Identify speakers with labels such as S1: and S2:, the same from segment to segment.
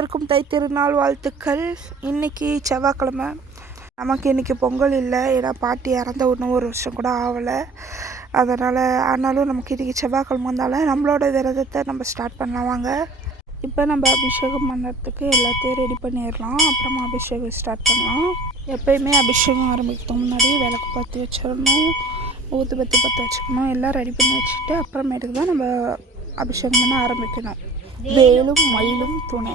S1: அனைவருக்கும் தைத்திருநாள் வாழ்த்துக்கள். இன்றைக்கி செவ்வாய்க்கிழமை. நமக்கு இன்றைக்கி பொங்கல் இல்லை. ஏன்னா பாட்டி இறந்த இன்னும் ஒரு வருஷம் கூட ஆகலை அதனால் ஆனாலும் நமக்கு இன்றைக்கி செவ்வாய்க்கிழமை வந்தாலும் நம்மளோட விரதத்தை நம்ம ஸ்டார்ட் பண்ணலாம். வாங்க. இப்போ நம்ம அபிஷேகம் பண்ணுறதுக்கு எல்லாத்தையும் ரெடி பண்ணிடலாம். அப்புறமா அபிஷேகம் ஸ்டார்ட் பண்ணலாம். எப்பயுமே அபிஷேகம் ஆரம்பிக்கிறதுக்கு முன்னாடி விளக்கு பற்றி வச்சிடணும். ஊதுபத்தி பற்ற வச்சுக்கணும் எல்லாம் ரெடி பண்ணி வச்சுட்டு அப்புறமேட்டுக்கு தான் நம்ம அபிஷேகம் பண்ண ஆரம்பிக்கணும். வேலும் மயிலும் துணை.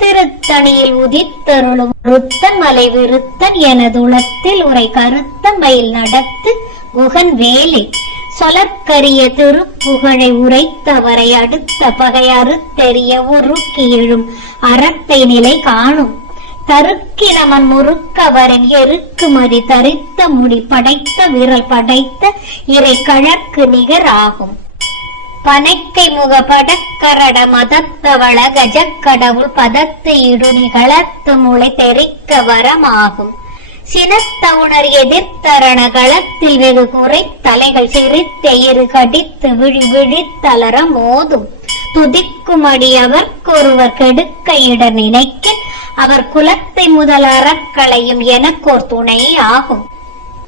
S2: திருத்தணியில் உதித்தருளும் ருத்தன் மலை விருத்தன் எனதுளத்தில் உரை கருத்த மயில் நடத்து குகன் வேலை. சொலற்கரிய திருப்புகழை உரைத்தவரை அடுத்த பகை அறுத்தெறிய உருக்கி எழும் அறத்தை நிலை காணும். தருக்கினமன் முறுக்கவரின் எருக்குமதி தரித்த முடி படைத்த விரல் படைத்த இறை கழற்கு நிகராகும். பனைக்கை முகபட கரட மதத்தவள கஜக்கடவுள் பதத்து இடு நிகழத்து முளை தெரிக்க வரமாகும். சினத்தவுணர் எதிர்த்தரண களத்தில் வெகு குறை தலைகள் சிரித்த கடித்து விழி விழித்தளர மோதும். துதிக்கும் அடி அவர்க்கொருவர் கெடுக்க இட நினைக்க அவர் குலத்தை முதல் அறக்களையும் எனக்கோர் துணை ஆகும்.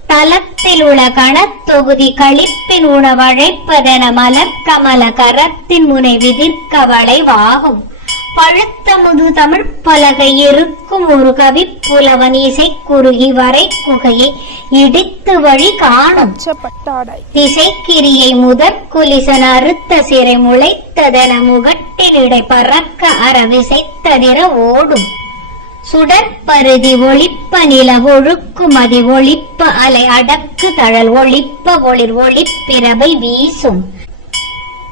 S2: தலத்தில் உள்ள கணத்தொகுதி கழிப்பின் உணவழைப்பதென மலர் கமல கரத்தின் முனை விதிர்க்க வளைவாகும் பழுத்த முது தமிழ் பலகை இருக்கும் ஒரு கவி புலவன் இசை குறுகி வரை குகையை இடித்து வழி காணும். திசைக்கிரியை முதற் குலிசன் அறுத்த சிறை முளைத்ததென முகட்டிலிடை பறக்க அற விசைத்ததிர ஓடும். சுடற்பருதி ஒளிப்ப நில ஒழுக்குமதி ஒளிப்ப அலை அடக்கு தழல் ஒளிப்ப ஒளிர் ஒளிப்பிரபை வீசும்.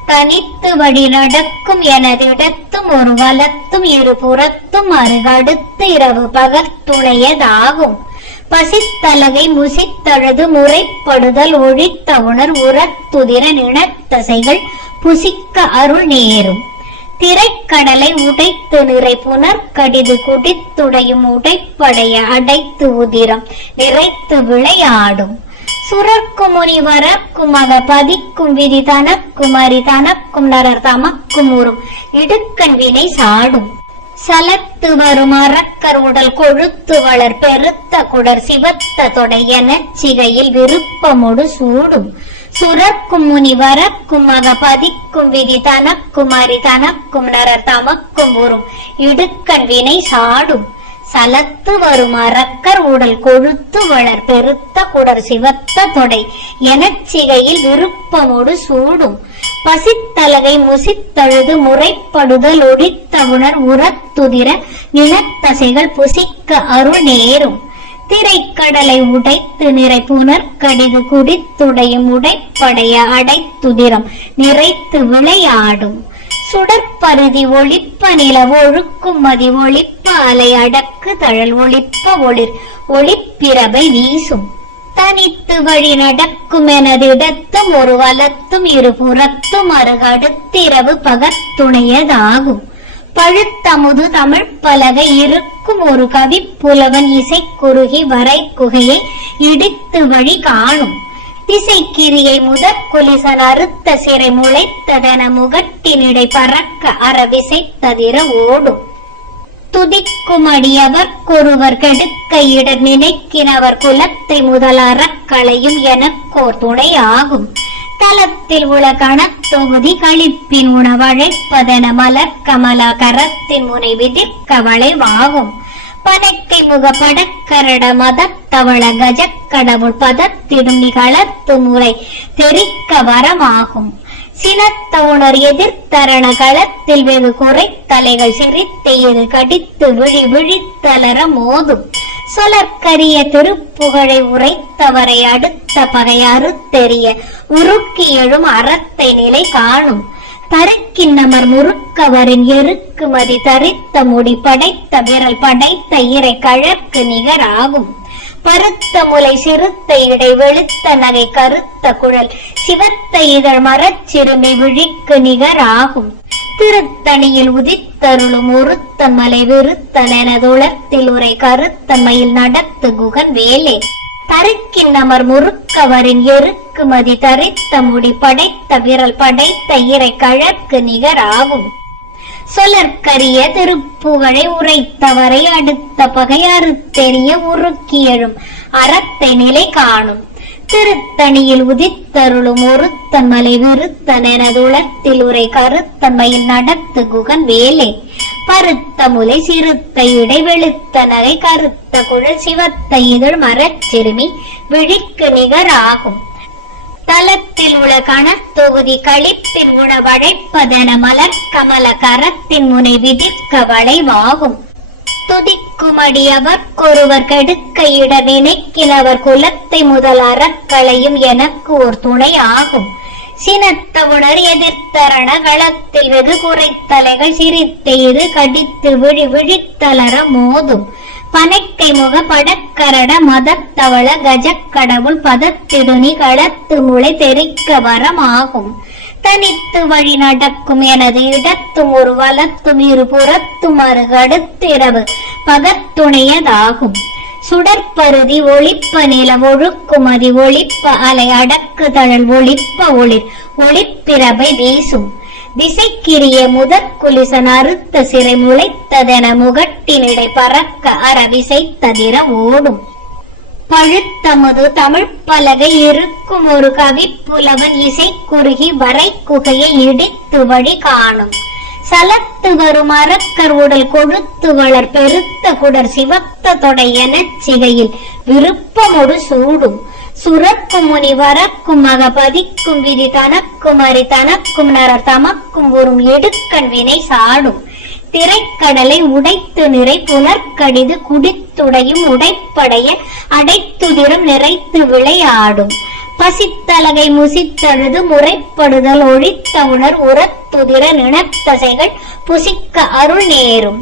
S2: தனித்து வழி நடக்கும் எனதிடத்தும் ஒரு வலத்தும் இரு புறத்தும் அருகடுத்து இரவு பகல் துணையதாகும் பசித்தலகை முசித்தழுது முறைப்படுதல் ஒழித்த உணர் உரத்துதிர இனத்தசைகள் புசிக்க அருள் நேரும். திரைக்கடலை உடைத்து நிறை புனர் கடிது குடித்துடையும் உடைப்படைய அடைத்து உதிரம் நிறைத்து விளையாடும். சுரர்க்கும் முனி வரக்கும் அக பதிக்கும் விதி தனக்கும் அரி தனக்கும் நரர் தமக்கும் உறும். இடுக்கண் வினை சாடும். சலத்து வரும் அறக்கர் உடல் கொழுத்து வளர் பெருத்த குடர் சிவத்த தொடை சிகையில் விருப்பமொடு சூடும். சுரக்கும் முனி வரக்கும் அகபதிக்கும் விதி தனக்கும் அரி தனக்கும் நரர் தமக்கும் உறும். இடுக்கண் வினை சாடும். சலத்து வரும் அறக்கர் உடல் கொழுத்து வளர் பெருத்த குடர் சிவத்த தொடை. எனச்சிகையில் விருப்பமோடு சூடும். பசித்தலகை முசித்தழுது முறைப்படுதல் ஒழித்த உணர் உரத்துதிர நிலத்தசைகள் புசிக்க அருள் நேரும். திரைக்கடலை உடைத்து நிறை புனர் கடிது குடித்துடையும் உடைப்படைய அடைத்துதிரம் நிறைத்து விளையாடும். சுடற்பருதி ஒளிப்ப நில ஒழுக்குமதி ஒளிப்ப அலை அடக்கு தழல் ஒளிப்ப ஒளிர் ஒளிப்பிரபை வீசும். தனித்து வழி நடக்கும் எனதிடத்தும் ஒரு வலத்தும் இரு புறத்தும் அருகடுத்திரவு பகத்துணையதாகும் பழுத்தமுது தமிழ் பலகை இருக்கும் ஒரு கவி புலவன் இசை குறுகி வரை குகையை இடித்து வழி காணும். திசைக்கிரியை முதற் குலிசன் அறுத்த சிறை முளைத்ததென முகட்டினிடை பறக்க அறவிசை தவிர ஓடும். துதிக்குமடியவர் அடியவர்க்கொருவர் கெடுக்க இட நினைக்கிறவர் குலத்தை முதல் அறக்களையும் எனக்கோர் துணை ஆகும். தலத்தில் உள்ள தொகுதி கழிப்பின் உணவழைப்பதன மலர் கமலா கரத்தின் முனை விதிர்க்க வளைவாகும் பனைக்கை முக படக்கரட மதத்தவள கஜக்கடவுள் பதத்திடும் நிகழத்து முறை தெரிக்க வரமாகும். சினத்த உணர் எதிர்த்தரண களத்தில் வெகு குறை தலைகள் சிரித்து இரு கடித்து விழி விழித்தளர மோதும். சொலற்கரிய திருப்புகழை உரைத்தவரை அடுத்த பகை அறுத்தெறிய உருக்கி எழும் அறத்தை நிலை காணும். தருக்கின்னமர் முறுக்கவரின் எருக்குமதி தரித்த முடி படைத்த விரல் படைத்த இறை கழற்கு நிகராகும். பருத்த முலை சிறுத்த இடை வெளுத்த நகை கருத்த குழல் சிவத்த இதழ் மரச்சிறுமி விழிக்கு நிகராகும். திருத்தணியில் உதித்தருளும் ஒருத்தன் மலை விருத்தனெனதுளத்தில் உரை கருத்தமையில் நடத்து குகன் வேலே. தருக்கின் அமர் முறுக்கவரின் எருக்கு மதி தரித்த முடி படைத்த விரல் படைத்த இறை கழற்கு நிகராகும். சொலற்கரிய திருப்புகழை உரைத்தவரை அடுத்த பகை அறுத்தெறிய உருக்கியழும் அறத்தை நிலை காணும். திருத்தணியில் உதித்தருளும் ஒருத்தன் மலை விருத்தன் எனதுளத்தில் உரை கருத்தமையில் நடத்து குகன் வேலே. பருத்த முலை சிறுத்த இடை வெளுத்த நகை கருத்த குழல் சிவத்த இதழ் மரச்சிறுமி விழிக்கு நிகராகும். தலத்தில் உள்ள கணத்தொகுதி களிப்பின் உணவழைப்பதென மலர் கமல கரத்தின் முனை விதிர்க்க வளைவாகும். துதிக்க அவர்க்கொருவர் கெடுக்கையிட இட நினைக்கினவர் குலத்தை முதல் அறக்களையும் எனக்கு ஓர் துணை ஆகும் சினத்த உணர் எதிர்த்தரண களத்தில் வெகு குறைத்தலைகள் சிரித்தெய்து கடித்து விழி விழித்தளர மோதும். பனைக்கை முக படக்கரட மதத்தவள கஜக்கடவுள் பதத்திடுனி களத்து முளை தெரிக்க வரமாகும். தனித்து வழி நடக்கும் எனது இடத்தும் ஒரு வலத்தும் இருபுறத்தும் அருகடுத்திரவு பகத்துணையதாகும். சுடற்பருதி ஒளிப்ப நிலம் ஒழுக்குமதி ஒளிப்ப அலை அடக்கு தழல் ஒளிப்ப ஒளிர் ஒளிப்பிரபை வீசும். திசைக்கிரிய முதற் குலிசன் அறுத்த சிறை முளைத்ததென முகட்டினிடை பறக்க அரவிசைத்ததிர ஓடும். பழுத்தமது தமிழ் பலகை இருக்கும் ஒரு கவி புலவன் இசை குறுகி வரை குகையை இடித்து வழி காணும். சலத்து வரும் அரக்கர் உடல் கொழுத்து வளர் பெருத்த குடர் சிவத்த தொடை சிகையில் விருப்பமொடு சூடும். சுரக்கும் முனி வரக்கும் மக பதிக்கும் விதி தனக்கும் அறி தனக்கும் நரர் தமக்கும் உறும் எடுக்கண் வினை சாடும். திரைக்கடலை உடைத்து நிறை புலர்க்கடிது குடித்துடையும் உடைப்படைய அடைத்துதிரம் நிறைத்து விளையாடும். பசித்தலகை முசித்தழுது முறைப்படுதல் ஒழித்த உணர் உரத்துதிர நினத்தசைகள் புசிக்க அருள் நேரும்.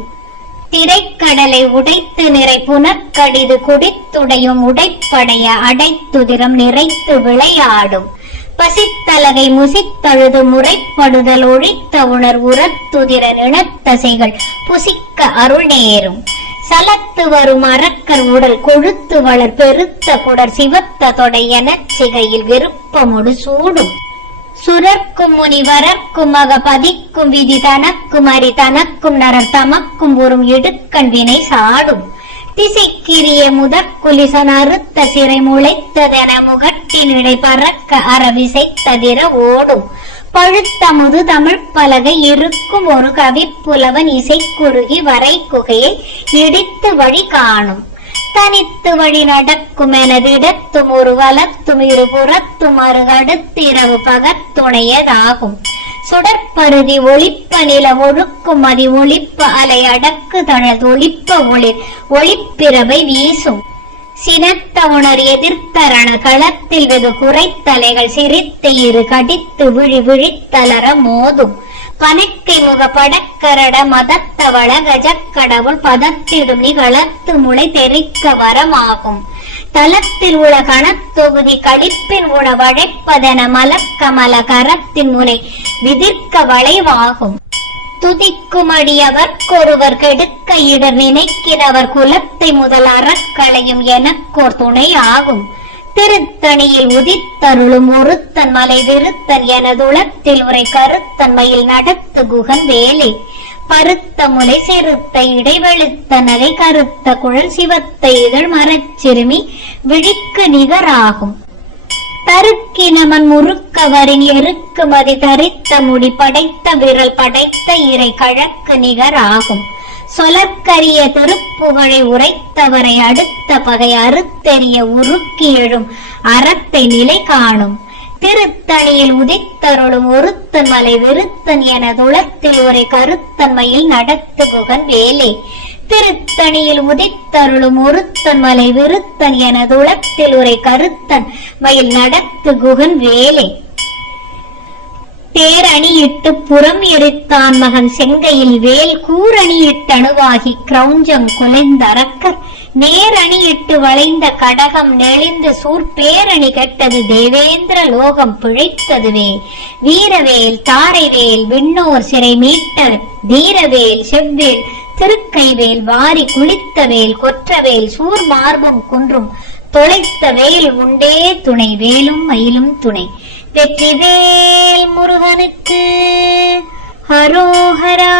S2: திரைக்கடலை உடைத்து நிறை புனற்கடிது குடித்துடையும் உடைப்படைய அடைத்துதிரம் நிறைத்து விளையாடும். பசித்தலகை முசித்தழுது முறைப்படுதல் ஒழித்த உணர் உரத்துதிர நிலத்தசைகள் புசிக்க அருள் நேரும். சலத்து வரும் அரக்கர் உடல் கொழுத்து வளர் பெருத்த குடர் சிவத்த தொடை எனச் சிகையில் விருப்பமொடு சூடும். சுரர்க்கும் முனி வரர்க்கும் மக பதிக்கும் விதி தனக்கும் அரி தனக்கும் நரர் தமக்கும் உறும் இடுக்கண் வினை சாடும். திசைக்கிரிய முதற்குலிசன் அறுத்த சிறை முளைத்ததென முகட்டினிடை பறக்க அறவிசைத்ததிர ஓடும். பழுத்தமுது தமிழ் பலகை இருக்கும் ஒரு கவிப்புலவன் இசை வரை குகையை இடித்து வழி காணும். தனித்து வழி நடக்கும் எனதிடத்தும் ஒரு வலத்தும் இருபுறத்தும் அருகடுத்திரவு பகத்துணையதாகும் சுடற்பருதி ஒளிப்ப நில ஒழுக்குமதி அதி ஒளிப்ப அலை அடக்கு தனது ஒளிப்ப ஒளிர் ஒளிப்பிறவை வீசும். சினத்த உணர் எதிர்த்தரண களத்தில் வெகு குறைத்தலைகள் சிரித்து இரு கடித்து விழி விழித்தலர மோதும். பனக்கை முக படக்கரட மதத்தவள கஜக்கடவுள் பதத்திடும் நிகழத்து முளை தெரிக்க வரமாகும். தலத்தில் உள்ள கணத்தொகுதி கடிப்பின் உணவழைப்பதென மலக்கமல கரத்தின் முனை விதிர்க்க வளைவாகும் துதிக்குமடி கெடுக்க இடர் நினைக்கிறவர் குலத்தை முதல் அறக்களையும் எனக்கோர் துணை ஆகும் திருத்தணியில் உதித்தருளும் ஒருத்தன் மலை விருத்தன் எனதுளத்தில் உரை கருத்தன்மையில் நடத்து குகன் வேலை பருத்த முலை செருத்த இடைவெளுத்த நகை கருத்த குழல் சிவத்த இதழ் மரச்சிறுமி விழிக்கு நிகராகும். தருக்கினமன் முறுக்கவரின் எருக்கு மதி தரித்த முடி படைத்த விரல் படைத்த இறை கழக்கு நிகர் ஆகும் சொலக்கரிய திருப்புகழை உரைத்தவரை அடுத்த பகை அறுத்தெறிய உருக்கி எழும் அறத்தை நிலை காணும். திருத்தணியில் உதித்தருளும் ஒருத்தன் மலை விருத்தன் என துளத்தில் ஒரு கருத்தன்மையில் நடத்து குகன் வேலை. திருத்தணியில் உதித்தருளும் ஒருத்தன் மலை விருத்தன் என துளத்தில் உரை கருத்தன் மயில் நடத்து குகன் வேலை. தேரணியிட்டு புறம் எரித்தான் மகன் செங்கையில் வேல். கூரணியிட்டணுவாகி கிரௌஞ்சம் குலைந்த நேரணியிட்டு வளைந்த கடகம் நெளிந்து சூர்பேரணி கெட்டது தேவேந்திர லோகம் பிழைத்ததுவே. வீரவேல் தாரைவேல் விண்ணோர் சிறை மீட்ட தீரவேல் செவ்வேல் திருக்கைவேல் வாரி குளித்த வேல் கொற்றவேல் சூர் மார்பும் குன்றும் தொலைத்த வேல் உண்டே துணை வேலும் மயிலும் துணை. வெற்றி வேல் முருகனுக்கு ஹரோஹரா